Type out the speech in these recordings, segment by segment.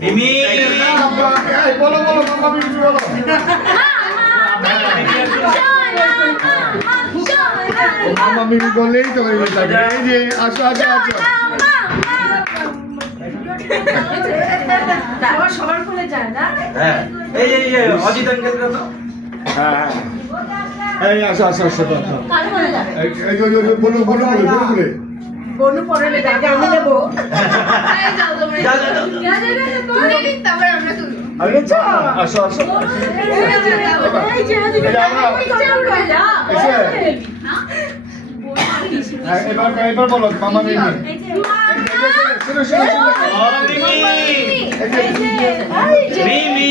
মিমি বলো বলো মামা মিমি বলো মামা মিমি বলেই তো হয়ে যাবে। এই যে আসো আসো আসো সবার কোলে যায় না। হ্যাঁ এই এই অজিত আঙ্কেল তো হ্যাঁ হ্যাঁ এই আসো আসো আসো কার কোলে যাবে? এই যে বলো বলো বলো বলো বনু পরে যাবে আমি দেব। এই যাও তোমরা। যাও যাও তোমরা তারপর আমরা তুলব। আরে আসো আসো এই যে এদিকে উঠে যা। এবার এবার বলো মামা মিমি শুনো শুনো মিমি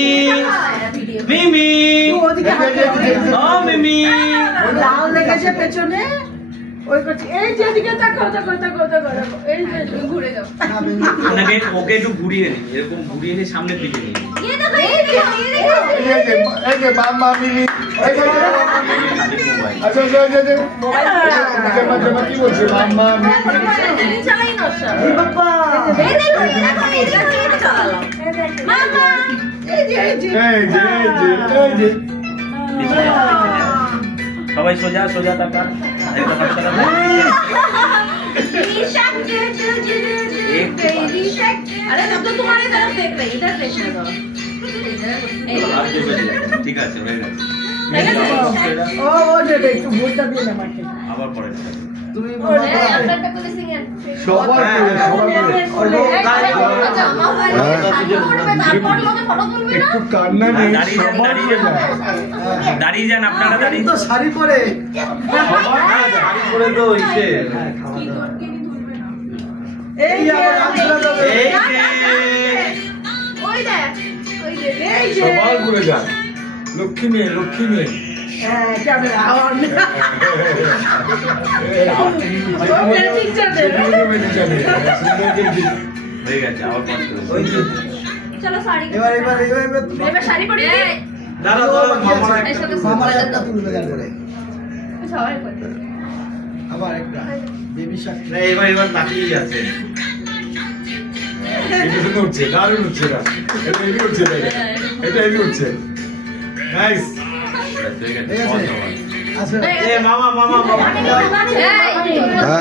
মিমি মিমি লাল লেগেছে পেছনে ওই করছি এই যে এদিকে তাকাও এই যে ঘুরে যাও। আপনাকে ওকে একটু ঘুরিয়ে নিন, এরকম ঘুরিয়ে নিয়ে সামনের দিকে নিন। এই যে মামা মিমি এই যে আচ্ছা আচ্ছা এই যে জামা কি বলছে মামা মিমি চালাই না সব বাবা এই দেখো এখন এটা থেকে চালালাম মামা এই যে এই যে সবাই সোজা সোজা তাকা अरे तब तो तुम्हारी तरफ देख रही इधर देखने दो। ঠিক আছে হয়ে গেছে ओ যে একটু ভুলটা দিয়ে না মাকে আবার পরে তুমি আপনারটা করে সিঙ্গেল সবার একটু কান্না নেই দাঁড়িয়ে যান আপনারা দাঁড়িয়ে তো শাড়ি পরে শাড়ি পরে তো হইছে এই যে এই যে ওই দেখ এই যে সবার ঘুরে যান লক্ষ্মী মেয়ে হ্যাঁ ক্যামেরা অন ওকে পিকচার দে হয়ে গেছে আবার পাস করে ওই যে চলো শাড়ি এবার শাড়ি পরে দাঁড়া তো মামারা মামার একটা তুলবে তারপরে সবাই করে আবার একটা বেবি শাক না এবার তাকিয়ে আছে এটা উঠছে দারুণ উঠছে এটা উঠছে নাইস হয়ে গেছে আছে এ মামা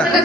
এই